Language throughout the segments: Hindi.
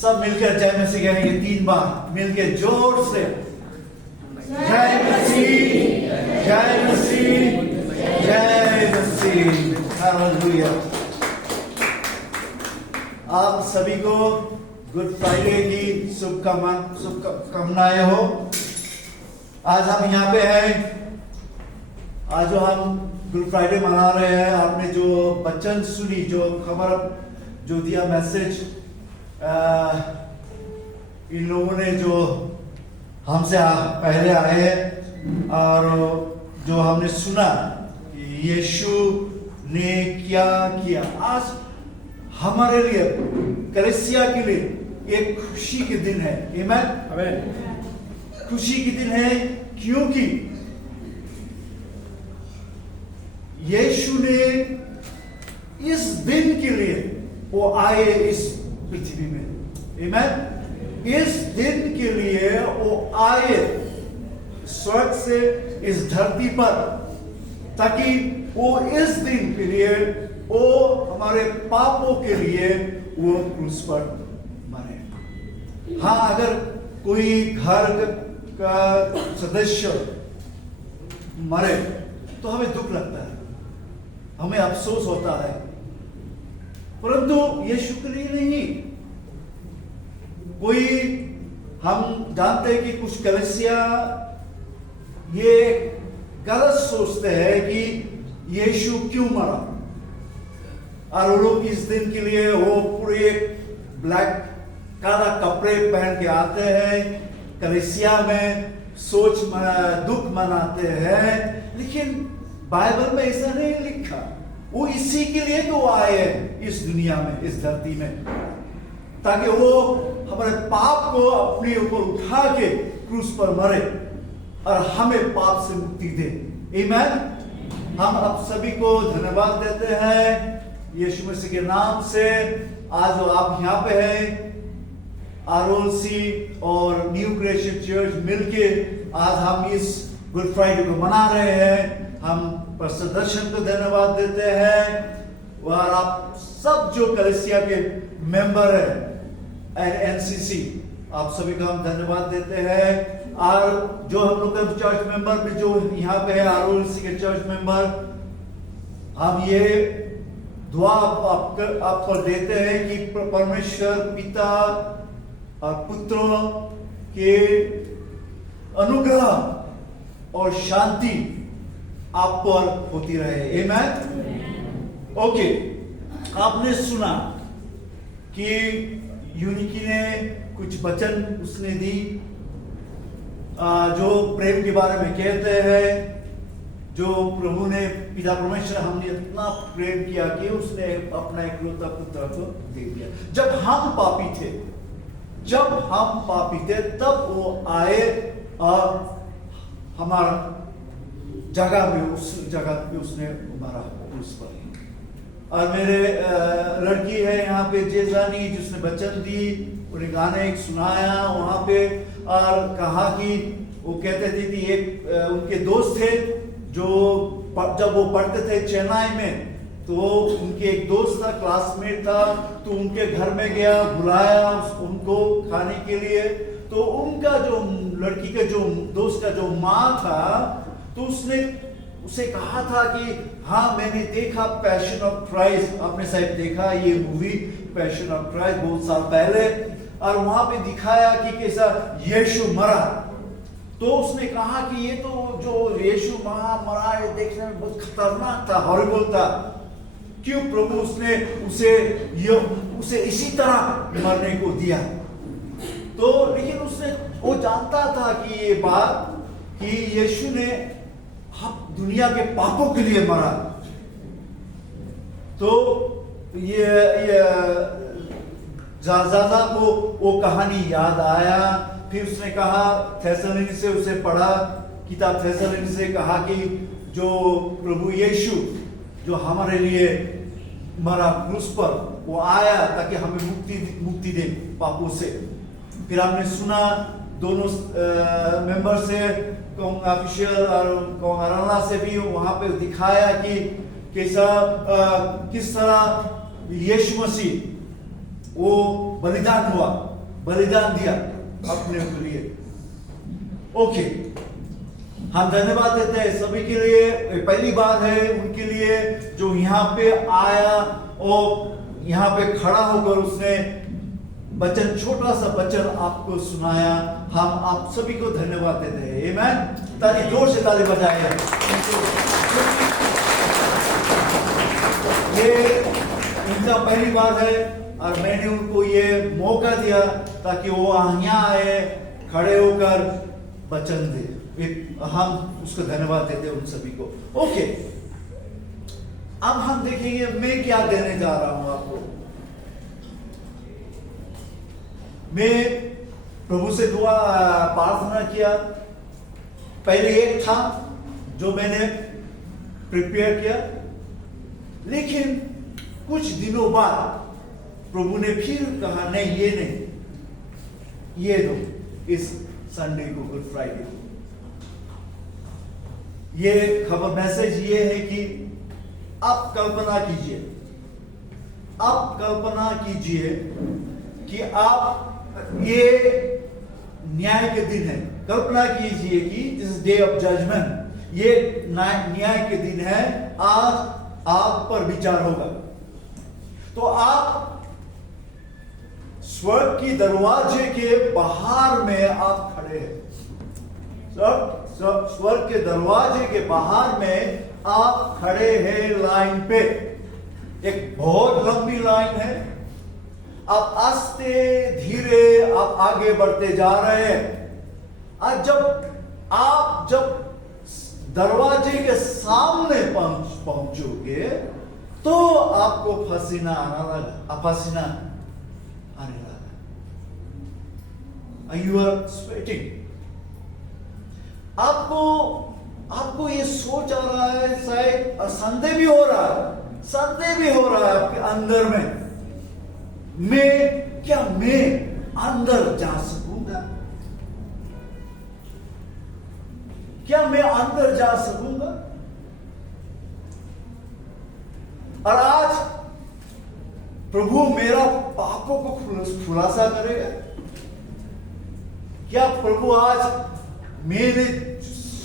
सब मिलकर जय मसीह कहेंगे 3 बार मिलकर जोर से। जय मसीह, जय मसीह, जय मसीह। हालेलुया। आप सभी को गुड फ्राइडे की शुभकामनाएं हो। आज हम यहाँ पे हैं। आज जो हम गुड फ्राइडे मना रहे हैं, आपने जो वचन सुनी, जो खबर जो दिया मैसेज, इन लोगों ने जो हमसे पहले आए हैं और जो हमने सुना यीशु ने क्या किया, आज हमारे लिए कलीसिया के लिए एक खुशी के दिन है। आमीन। खुशी के दिन है क्योंकि यीशु ने इस दिन के लिए वो आए इस पृथ्वी में। आमीन। इस दिन के लिए वो आए स्वर्ग से इस धरती पर, ताकि वो इस दिन के लिए वो हमारे पापों के लिए वो क्रूस पर मरे। हाँ, अगर कोई घर का सदस्य मरे तो हमें दुख लगता है, हमें अफसोस होता है, परंतु यीशु के लिए नहीं। कोई हम जानते हैं कि कुछ कलीसिया ये गलत सोचते हैं कि यीशु क्यों मरा, और वो लोग इस दिन के लिए वो पूरे ब्लैक काला कपड़े पहन के आते हैं, कलीसिया में दुख मनाते हैं। लेकिन बाइबल में ऐसा नहीं लिखा। वो इसी के लिए तो आए हैं इस दुनिया में, इस धरती में, ताकि वो हमारे पाप को अपने ऊपर उठा के क्रूस पर मरे और हमें पाप से मुक्ति दे। आमीन। हम आप सभी को धन्यवाद देते हैं यीशु मसीह के नाम से। आज जो आप यहाँ पे हैं, आरओसी और न्यू क्रिएशन चर्च मिलके आज हम इस गुड फ्राइडे को मना रहे हैं। हम पास्टर दर्शन को धन्यवाद देते हैं और आप सब जो कलीसिया के मेंबर हैं, एनसीसी, आप सभी को हम धन्यवाद देते हैं। और जो हम लोग का चर्च मेंबर भी जो यहाँ पे है, आरओसी के चर्च मेंबर, हम ये दुआ आपको देते हैं कि परमेश्वर पिता और पुत्र के अनुग्रह और शांति आप पर होती रहे। आमीन। ओके, आपने सुना कि यूनिकी ने कुछ वचन उसने दी जो प्रेम के बारे में कहते हैं, जो प्रभु ने, पिता परमेश्वर हमने इतना प्रेम किया कि उसने अपना इकलौता पुत्र को दे दिया। जब हम पापी थे तब वो आए और हमारा जगह में, उस जगह पे उसने मरा उस पर। और मेरे लड़की है यहाँ पे जेजानी, जिसने वचन दी, उन्हें गाने एक सुनाया वहां पे और कहा कि वो कहते थे कि एक उनके दोस्त थे जो जब वो पढ़ते थे चेन्नई में, तो उनके एक दोस्त था, क्लासमेट था, तो उनके घर में गया, बुलाया उनको खाने के लिए। तो उनका जो लड़की का जो दोस्त का जो माँ था, तो उसने उसे कहा था कि हाँ मैंने देखा पैशन ऑफ क्राइस्ट, आपने शायद देखा ये मूवी पैशन ऑफ क्राइस्ट बहुत साल पहले, और वहां पे दिखाया कि कैसा यीशु मरा। तो उसने कहा कि ये तो जो यीशु मरा है देखने में बहुत खतरनाक था, हॉरिबल था, क्यों प्रभु उसने उसे इसी तरह मरने को दिया। तो लेकिन उसने वो जानता था कि ये बात कि यीशु ने दुनिया के पापों के लिए मरा। तो ये ज़ाज़ा को वो कहानी याद आया। फिर उसने कहा, थेसलोनिकी से उसे पढ़ा किताब, थेसलोनिकी से कहा कि जो प्रभु यीशु जो हमारे लिए मरा क्रूस पर, वो आया ताकि हमें मुक्ति दे पापों से। फिर आपने सुना दोनों मेंबर से, ऑफिशियल और कोंगाराला से भी वहां पे दिखाया कि किस तरह यीशु मसीह वो बलिदान हुआ बलिदान दिया अपने लिए। ओके, हम धन्यवाद देते हैं सभी के लिए। पहली बात है उनके लिए जो यहाँ पे आया और यहाँ पे खड़ा होकर उसने वचन, छोटा सा वचन आपको सुनाया। हम आप सभी को धन्यवाद देते हैं। आमीन। ताली, जोर से ताली बजाएं। ये उनका पहली बार है और मैंने उनको ये मौका दिया ताकि वो यहाँ आए, खड़े होकर वचन दे। हम उसको धन्यवाद देते हैं उन सभी को। ओके, अब हम देखेंगे मैं क्या देने जा रहा हूं आपको। मैं प्रभु से दुआ प्रार्थना किया। पहले एक था जो मैंने प्रिपेयर किया, लेकिन कुछ दिनों बाद प्रभु ने फिर कहा नहीं, ये नहीं, ये दो इस संडे को, गुड फ्राइडे को। ये खबर मैसेज ये है कि आप कल्पना कीजिए, आप कल्पना कीजिए कि आप, ये न्याय के दिन है। कल्पना कीजिए कि दिस डे ऑफ जजमेंट, ये न्याय के दिन है। आज आप पर विचार होगा। तो आप स्वर्ग की दरवाजे के बाहर में आप खड़े हैं। स्वर्ग के दरवाजे के बाहर में आप खड़े हैं लाइन पे। एक बहुत लंबी लाइन है। आप आस्ते धीरे आप आगे बढ़ते जा रहे हैं। और जब दरवाजे के सामने पहुंचोगे तो आपको पसीना आने लगा। You are sweating। आपको ये सोच आ रहा है, शायद संदेह भी हो रहा है आपके अंदर में, क्या मैं अंदर जा सकूंगा? क्या मैं अंदर जा सकूंगा? और आज प्रभु मेरा पापों को खुलासा करेगा। क्या प्रभु आज मेरे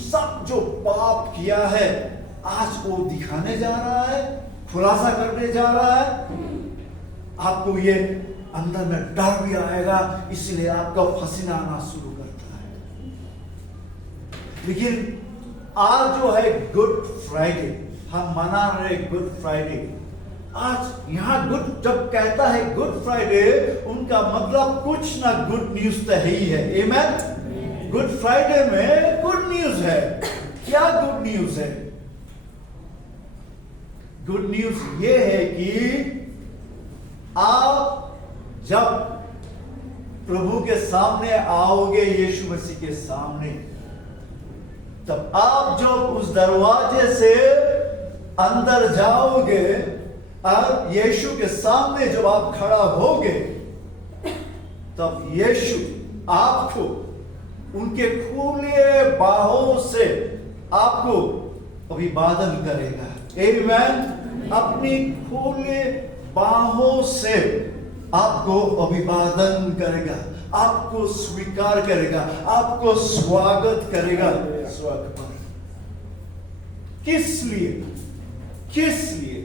सब जो पाप किया है आज वो दिखाने जा रहा है, खुलासा करने जा रहा है? आपको ये अंदर में डर भी आएगा, इसलिए आपका पसीना आना शुरू करता है। लेकिन आज जो है गुड फ्राइडे, हम मना रहे गुड फ्राइडे। आज यहाँ जब कहता है गुड फ्राइडे, उनका मतलब कुछ ना गुड न्यूज तो है ही है। आमीन। गुड फ्राइडे में गुड न्यूज है। क्या गुड न्यूज है? गुड न्यूज ये है कि आप जब प्रभु के सामने आओगे, यीशु मसीह के सामने, तब आप जब उस दरवाजे से अंदर जाओगे और यीशु के सामने जब आप खड़ा होगे, तब यीशु आपको उनके खुले बाहों से आपको अभिवादन करेगा। आमीन। अपनी खुले बाहों से आपको अभिवादन करेगा, आपको स्वीकार करेगा, आपको स्वागत करेगा स्वर्ग पर। किस लिए?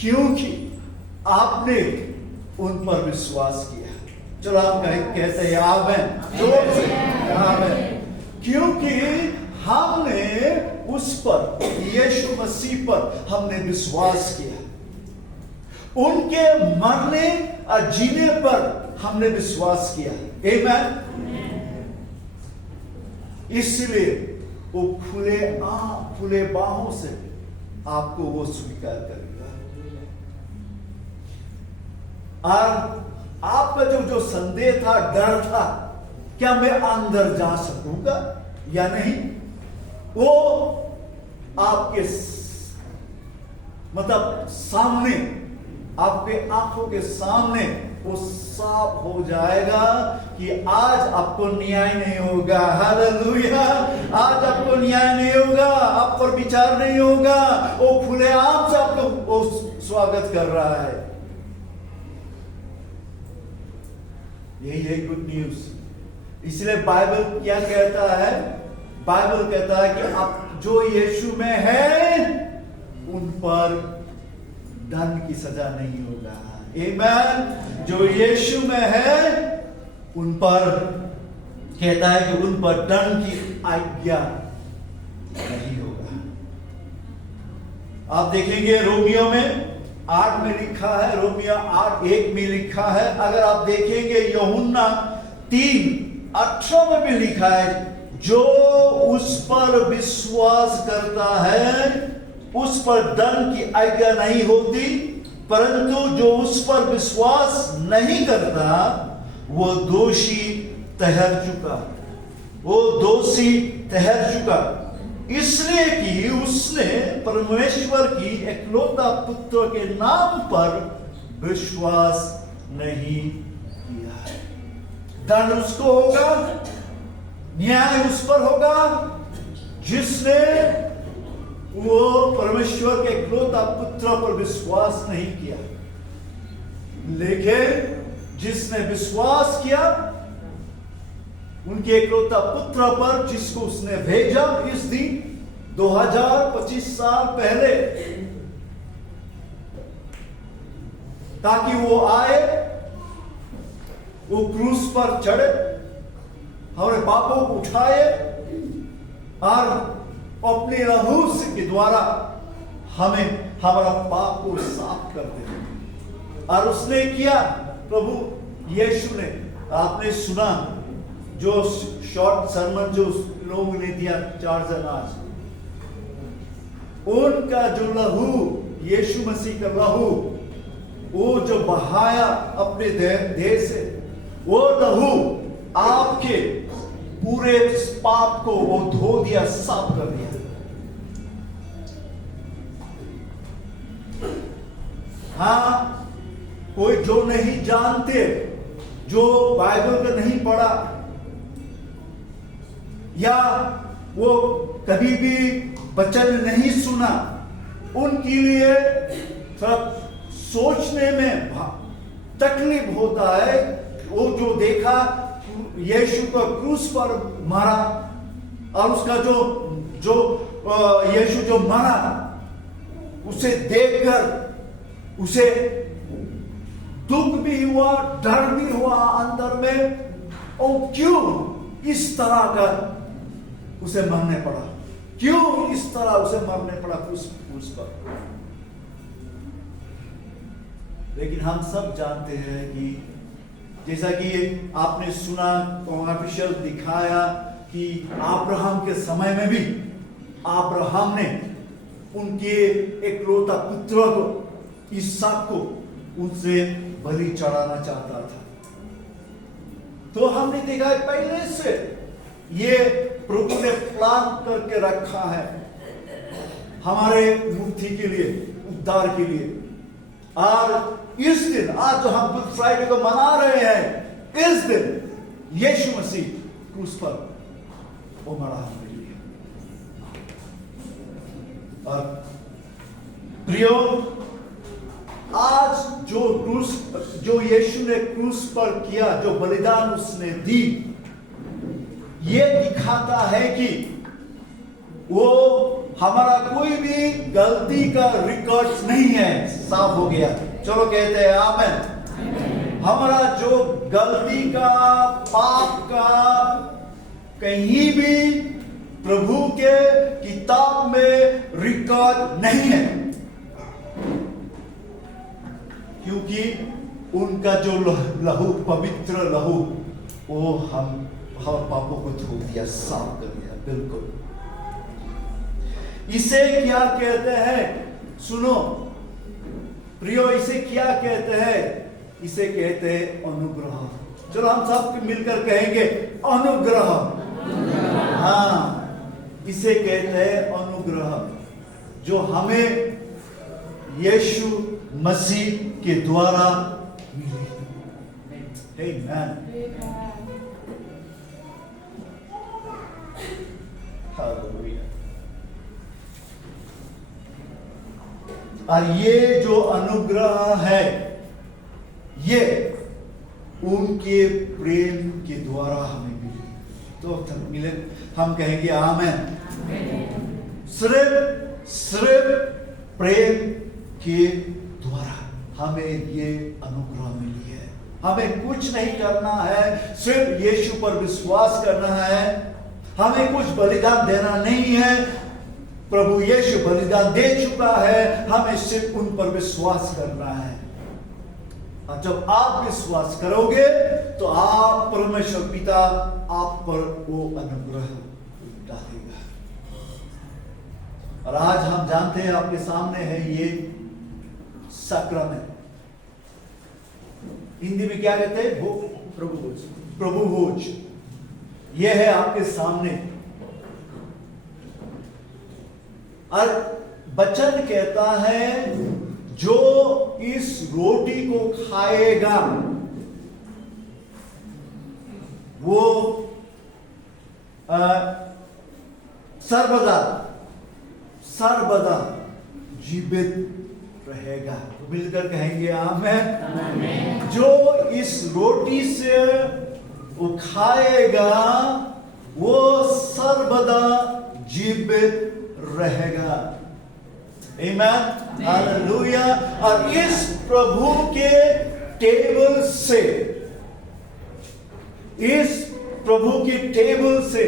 क्योंकि आपने उन पर विश्वास किया। चलो आप कहते हैं आमीन, जोर से आमीन। क्योंकि हमने उस पर, यीशु मसीह पर हमने विश्वास किया। उनके मरने और जीने पर हमने विश्वास किया। आमीन। इसलिए वो खुले बाहों से आपको वो स्वीकार करेगा। और आपका जो संदेह था, डर था, क्या मैं अंदर जा सकूंगा या नहीं, वो आपके मतलब सामने, आपके आंखों के सामने वो साफ हो जाएगा कि आज आपको न्याय नहीं होगा। हालेलुया। आज आपको न्याय नहीं होगा, आप पर विचार नहीं होगा। वो खुलेआम से आपको वो स्वागत कर रहा है। यही है गुड न्यूज। इसलिए बाइबल क्या कहता है? बाइबल कहता है कि अब जो यीशु में है उन पर दंड की सजा नहीं होगा। आमीन। जो यीशु में है उन पर कहता है कि उन पर दंड की आज्ञा नहीं होगा। आप देखेंगे रोमियो में 8 में लिखा है, रोमियो 8:1 में लिखा है। अगर आप देखेंगे यूहन्ना 3:18 में भी लिखा है, जो उस पर विश्वास करता है उस पर दंड की आज्ञा नहीं होती, परंतु जो उस पर विश्वास नहीं करता वो दोषी ठहर चुका, इसलिए कि उसने परमेश्वर की एकलौता पुत्र के नाम पर विश्वास नहीं किया है। दंड उसको होगा, न्याय उस पर होगा जिसने वो परमेश्वर के एकलौता पुत्र पर विश्वास नहीं किया। लेकिन जिसने विश्वास किया उनके एकलौता पुत्र पर, जिसको उसने भेजा इस दिन 2025 साल पहले, ताकि वो आए, वो क्रूस पर चढ़े, हमारे पापों को उठाए और अपने लहू के द्वारा हमें हमारा पाप को साफ कर दे। और उसने किया, प्रभु यीशु ने, आपने सुना जो शॉर्ट सरमन जो लोगों ने दिया 4 जन आज, उनका जो लहू, यीशु मसीह का लहू, वो जो बहाया अपने देह से, वो लहू आपके पूरे पाप को वो धो दिया, साफ कर दिया। हाँ, कोई जो नहीं जानते, जो बाइबल का नहीं पढ़ा, या वो कभी भी वचन नहीं सुना, उनके लिए थोड़ा सोचने में तकलीफ होता है। वो जो देखा यीशु को क्रूस पर मारा, और उसका जो यीशु जो मरा, उसे देखकर उसे दुख भी हुआ, डर भी हुआ अंदर में। और क्यों इस तरह का उसे मरने पड़ा, क्यों इस तरह उसे मरने पड़ा क्रूस पर। लेकिन हम सब जानते हैं कि जैसा कि आपने सुना, ऑफिशियल दिखाया कि अब्राहम के समय में भी अब्राहम ने उनके एकलौता पुत्र को, इसहाक को, उनसे बलि चढ़ाना चाहता था। तो हमने देखा है पहले से ये प्रभु ने प्लान करके रखा है हमारे मुक्ति के लिए, उद्धार के लिए। और इस दिन, आज जो हम गुड फ्राइडे को मना रहे हैं, इस दिन यीशु मसीह क्रूस पर वो मरा हमारे लिए। और प्रियो, आज जो यीशु ने क्रूस पर किया, जो बलिदान उसने दी, ये दिखाता है कि वो हमारा कोई भी गलती का रिकॉर्ड नहीं है, साफ हो गया। चलो कहते हैं आमीन। हमारा जो गलती का, पाप का कहीं भी प्रभु के किताब में रिकॉर्ड नहीं है, क्योंकि उनका जो लहू, पवित्र लहू, वो हम पापों को धो दिया, साफ कर दिया। बिल्कुल। इसे क्या कहते हैं? सुनो प्रियो, इसे क्या कहते हैं? इसे कहते हैं अनुग्रह। चलो हम सब मिलकर कहेंगे अनुग्रह। हाँ, इसे कहते हैं अनुग्रह, जो हमें यीशु मसीह के द्वारा मिली। आमीन। हालेलुया। और ये जो अनुग्रह है, ये उनके प्रेम के द्वारा हमें मिली। तो मिले हम कहेंगे आमेन। सिर्फ प्रेम के द्वारा हमें ये अनुग्रह मिली है। हमें कुछ नहीं करना है, सिर्फ यीशु पर विश्वास करना है। हमें कुछ बलिदान देना नहीं है, प्रभु यीशु बलिदान दे चुका है, हमें सिर्फ उन पर विश्वास करना है। और जब आप विश्वास करोगे तो आप परमेश्वर पिता आप पर वो अनुग्रह डालेगा। और आज हम जानते हैं आपके सामने है ये सैक्रमेंट। हिंदी में क्या कहते हैं? वो प्रभु भोज। ये है आपके सामने। और वचन कहता है जो इस रोटी को खाएगा वो सर्वदा जीवित रहेगा। मिलकर कहेंगे आमेन। जो इस रोटी से वो खाएगा वो सर्वदा जीवित रहेगा। आमेन, हालेलुया। और इस प्रभु के टेबल से, इस प्रभु की टेबल से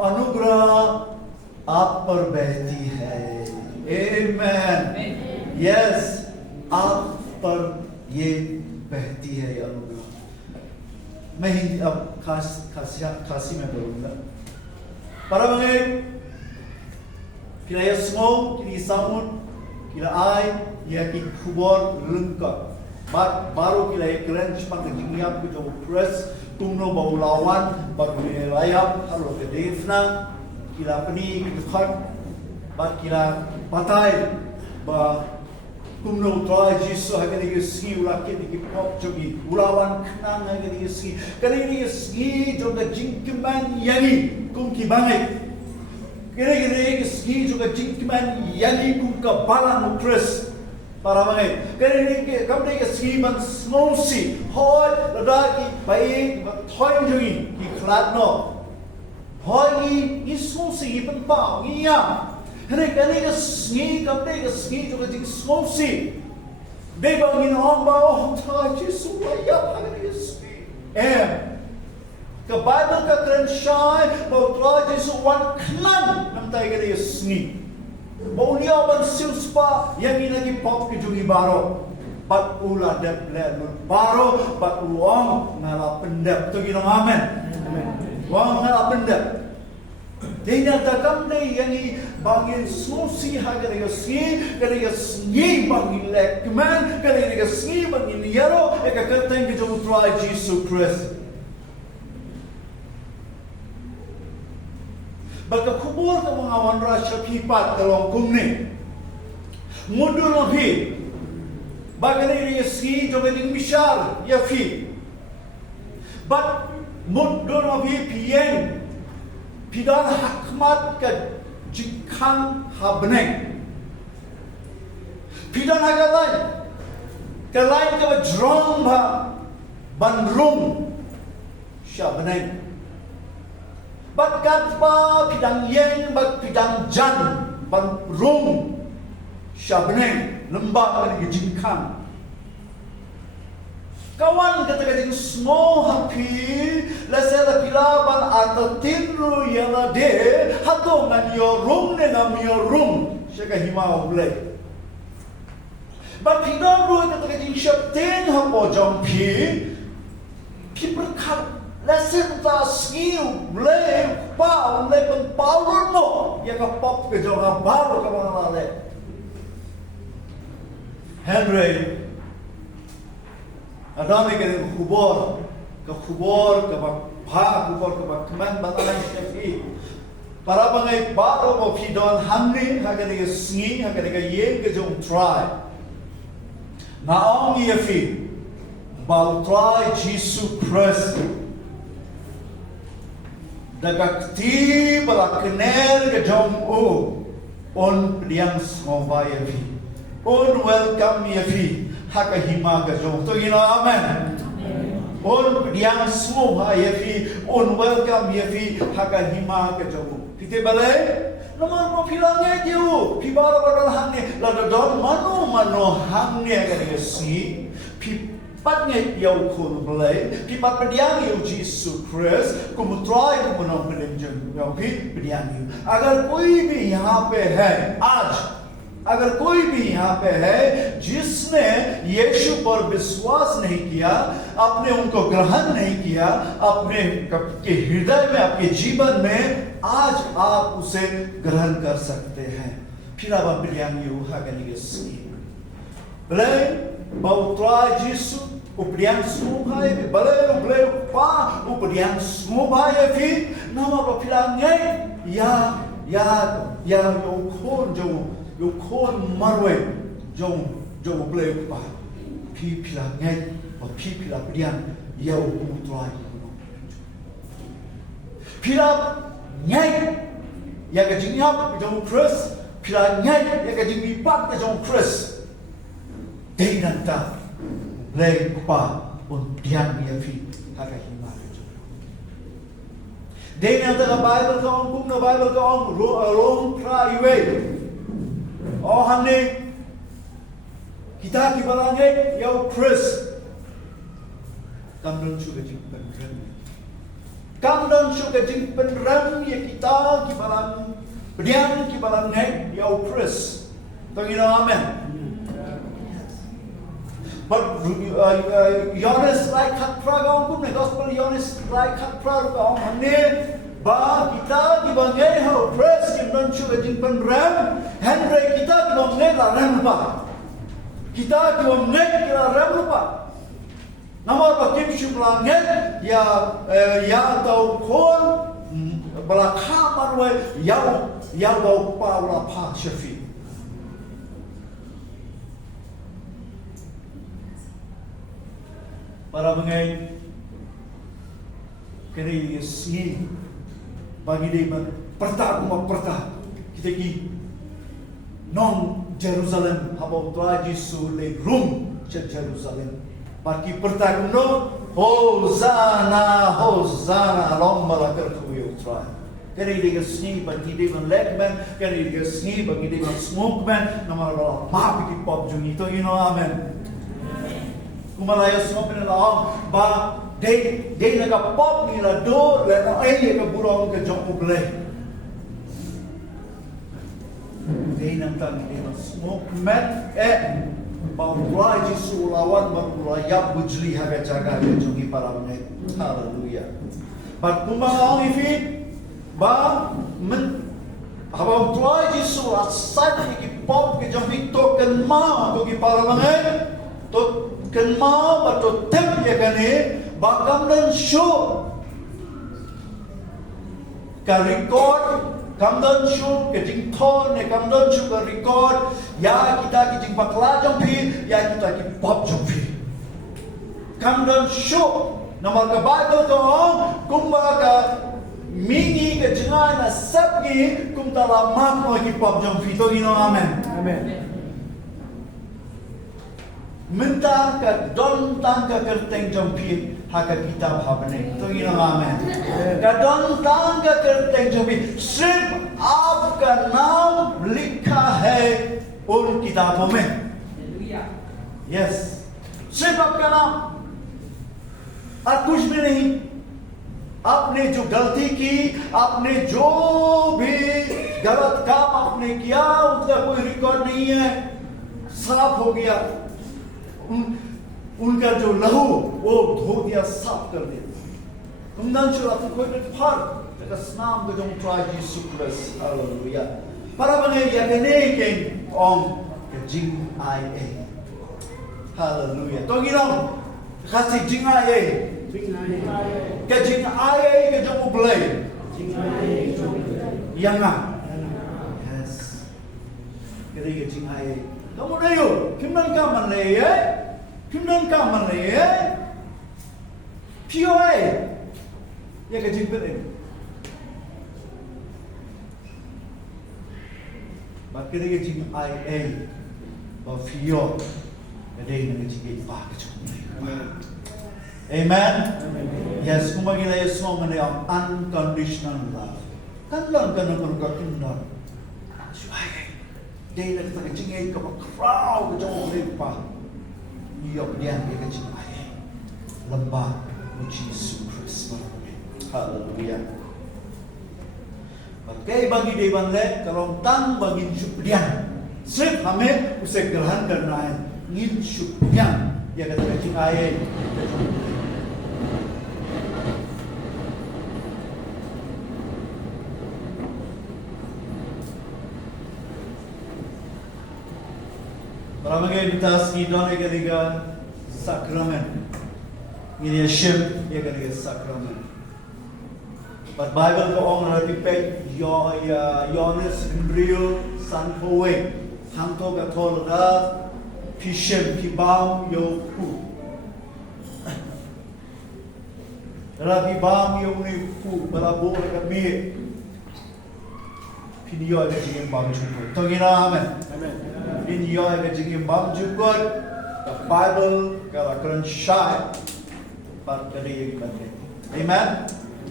अनुग्रह आप पर बहती है। आमेन, यस, आप पर ये बहती है अनुग्रह। मैं हिंदी अब खासी में बोलूंगा। Para mga kila yasmo, kila isamun, kila ay, ya ki kubor lengkap. Baru kila keren cepat kejingiap ke jauh press, tumno bau lawan, baru kila layap, haru ke defna, kila peni ke dekat, bat kila patai, ba tumno try jisu hagani ke ski ulakit ke pop jogi ulawan kenang hagani ke ski kani ke ski joga jingkeman yani kum ki bangai kere ke ski joga jingkeman yani kum ka balan ukres para bangai kere ke kamne ke ski man snowsi hoi ladaki bai thoi jogi ki khlatno hoi isnosi ipan pa ngiya Kani ka ski, kapne ka ski, jo ka jing snowsi. Beba ngin on ba oh ta Jesu layap kani ka ski. Ka Bible ka krenshai ba tra Jesu wan klan nam tai ka ski. Ba unia ban silspa yang ina ki pop ki jungi baro. Bat ula dep le baro bat uang ngala pendep tu gina amen. Uang ngala pendep. Dina takam ne yani bangin susi hagere kare ski bangin lekman kare ski bangin yaro eka kateng ke jo try Jesus Christ baka kubur ka mga wanra shapipat kalong kumne mundur mahi baka ne ski jo beding mishar yafi but mundur mahi pien Pidan hakmat ke jikang habneng. Pidan hagalai ke lain ke drong ba bandrung shabneng. Bat kat ba pidang yen bat pidang jan bandrung shabneng lembah ke jikang. Kawan kata jing small happy lasela pilaban atatinru yala de hato ngan your room ne ngam your room shaka hima oble but pidon ru kata jing shapten hapo jampi people cut lesson ta skill ble pa le pen power mo ya ka pop ke jonga baro ka mga le Henry Adami ke kubor ke keman batalai shafi para bangai baro mo pidon hamni hagani ke singi hagani ke yen ke jong try naong yafi bal try Jesus Christ dagakti balakner ke jong on liang smova yafi on welcome yafi Hakahima ka jong to amen. on yang semua yafi on welcome yafi haka hima ke jauh kita balai nama mau filangnya jauh pibara badal hangnya lada don mano hangnya kan si patnya yau kun balai pipat pediang yau Jesus Christ kumutrai kumunong penenjung yau pediang yau agar कोई भी यहाँ पे है आज अगर कोई भी यहाँ पे है जिसने यीशु पर विश्वास नहीं किया आपने उनको ग्रहण नहीं किया अपने के हृदय में आपके जीवन में आज आप उसे ग्रहण कर सकते हैं फिर आप बिरयानी उहागनी सी बले बाउत्रा जिसु उपरियांग semua hai bale pa उपरियांग semua hai fi nama papilangnya ya yo kon marwe jo bale pa pi pilangnya pi pilapirian ya उपutrai pilangnya ya kejingap jong Chris pilangnya ya kejingipak jong Chris denanta Lei pa un diang ya fi haka hima. Dengan the Bible ka ong the Bible ka ong rom pra iwe. Oh hamne kita ki balange yau Chris. Kamdon suka jing penram. Kamdon suka jing penram ya kita ki balang diang ki balange yau Chris. Tongino amen. But Yohanes like kat praga ong kumne gospel Yohanes like kat praga ong hamne ba kita di bangai ho press kim don chu jing pen ram Henry kita di bangai la ram pa kita di bangai la ram pa nama pa kim chu langet ya tau kon bala khamar we ya bau pa la pa shafi para bengai keri sini bagi dia perta kita ki non Jerusalem habau tua Yesus le rum ke Jerusalem bagi perta no Hosanna long malakar kuyo try keri dia sini bagi dia legman keri dia sini bagi dia smoke man nama Allah ma bagi pop jungi to you know amen Kumalaya semua penelong ba day naga pop ni la do le na ai ka burong ke jong uble day nang tan ni smoke man ba ulai ji sulawan ba ulaya bujli ha ga jaga ke jongi para ne haleluya ba kumalong ifi ba men haba ulai ji sula sat ki pop ke jong to kan ma to ki para ne to Kenma atau tem ya kane bakam dan show ka record kam dan show ke jing thon ne kam dan show ka record ya kita ki jing bakla jong phi ya kita ki pop jong phi kam dan show nama ka Bible ko kumba ka mini ke jinga na sab ki kum tala mak mo ki pop jong phi to ino amen Minta ka don tangka kerteng jompi haka kitab habne to you know amen ka don tangka kerteng jompi सिर्फ आपका नाम लिखा है उन किताबों में yes सिर्फ आपका नाम और कुछ भी नहीं आपने जो गलती की आपने जो भी गलत काम आपने किया उसका कोई रिकॉर्ड नहीं है साफ हो गया उनका जो लहू वो धो दिया साफ कर दिया उन्नत चुरा तो कोई नहीं फार का नाम के जो ट्राई Yeshu Christ hallelujah para bangay yakene om jing ai haleluya to ginong kasi jing ai ke jing ai ke jo ublay yang yes ke jing ai kamu dayo kimnan ka man le POA ya ke jing bele bakit ke jing ai ba fio ke dei na jing ba ke jing Amen. Yes, kung maging Yesus mo man ang unconditional love. Kanlan ka naman kakindan. Ay, day na kita kachingay ka crowd ka dyan ulit pa. Iyok diyan ka kachingay. Lamba mo Jesus Christ. Hallelujah. Kaya bagi day banle, kalau tang bagi syuprian. Sip hame उसे ग्रहण करना है इन शुक्रियां ये कहते हैं कि आए Ramai mitas kita ni ketika sakramen ini Hashem ये ketika sakramen. But Bible ko ong narapipek Yohanes Embryo San Howe Hanto Gatolda Pishem Kibam Yoku Rabibam Yoku Balabo Kami Pinyo Gajing Bam Jukut Tongina Amen Pinyo Gajing Bam Jukut The Bible Karakran Shai But Kari Amen.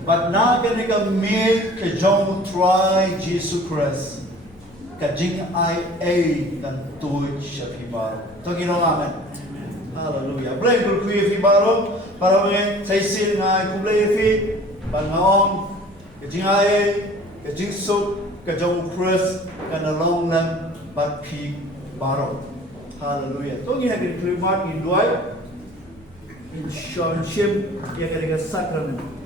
But na ketika mil ke jong try Jesus Christ kajing ai dan tuj syafibaro. To gino amen. Hallelujah. Blay kulkuy fibaro para mga saisil nga kublay fi pangaong kajing ai kajing so kajong Christ kanalong lang bat pi baro. Hallelujah. To gina kulkuy mat in duay in shonship ya ketika sakramen.